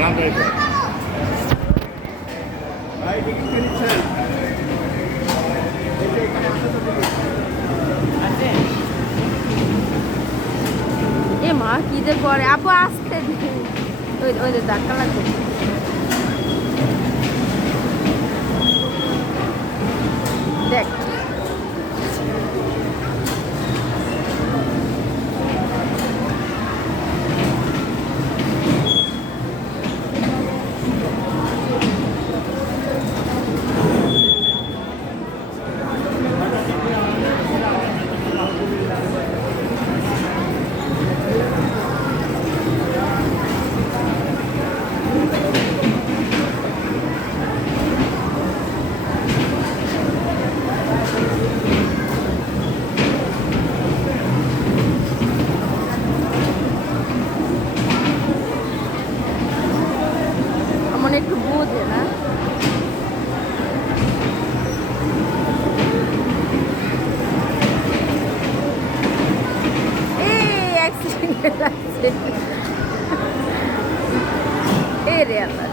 এ মা কি যে করে আপু আসতে ওই যে ধাক্কা লাগবে দেখ একটু বোঝে না এই অ্যাক্সিডেন্ট আছে এই রে আল্লাহ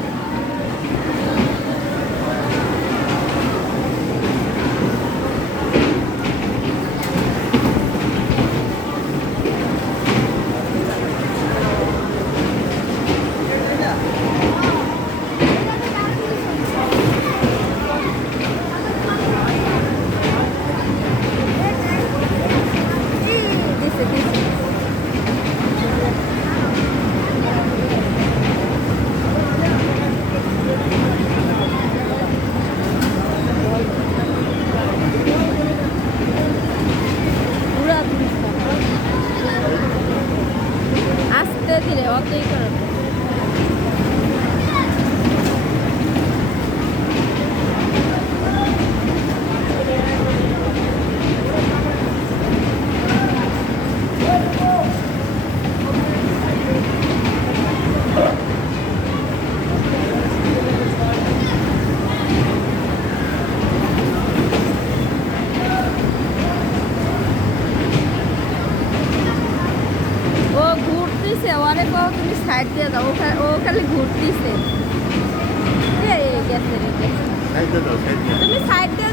ধীরে অতই করে ওরে কো তুমি সাইড দিয়ে দাও ও খালি ঘুরতেছে তুমি সাইড দিয়ে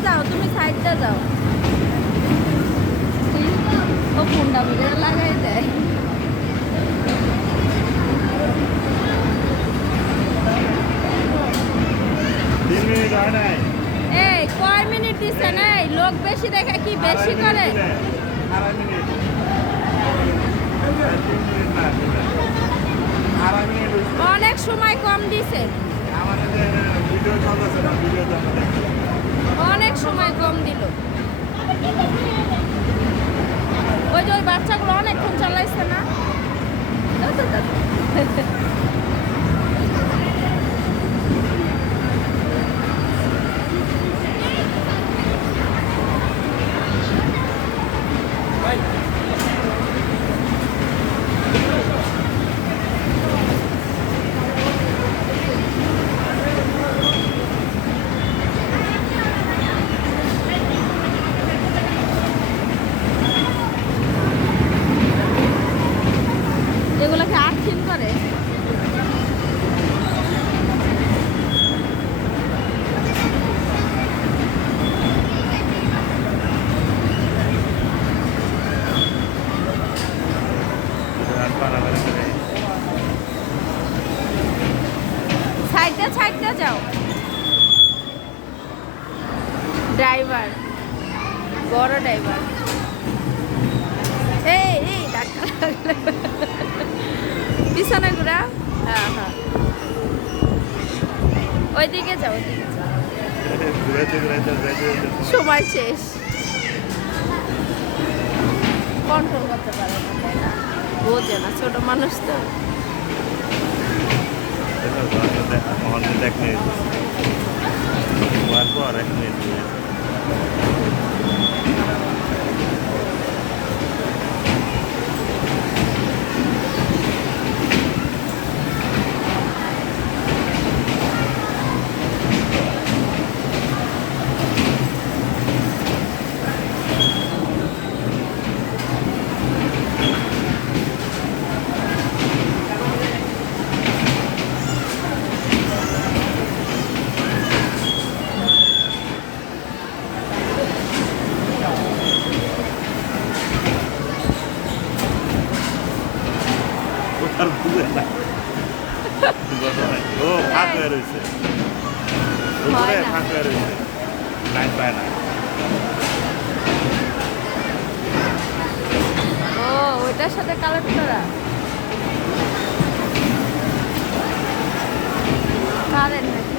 যাও ও ফোনটা বুঝে লাগাই দেয় এই কয় মিনিট দিছে না লোক বেশি দেখে কি বেশি করে অনেক সময় কম দিছে অনেক সময় কম দিল ওই যে ওই বাচ্চাগুলো অনেকক্ষণ চালাইছে না এগুলোকে আর্থিং করে সাইডে যাও ড্রাইভার বড় ড্রাইভার এই ধাক্কা লাগলে পিছনে ঘুরা হ্যাঁ ওইদিকে যাও সময় শেষ কন্ট্রোল করতে পারে না তাই না বোঝে না ছোট মানুষ তো আর বুঝে না ও ফাঁক হয়ে রয়েছে উপরে ফাঁক হয়ে রয়েছে লাইন পায় না ও ওইটার সাথে কালেক্ট করা কারেন্ট নাকি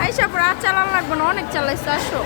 আইসা পড়ো আর চালান লাগবে না অনেক চালাইছো আসো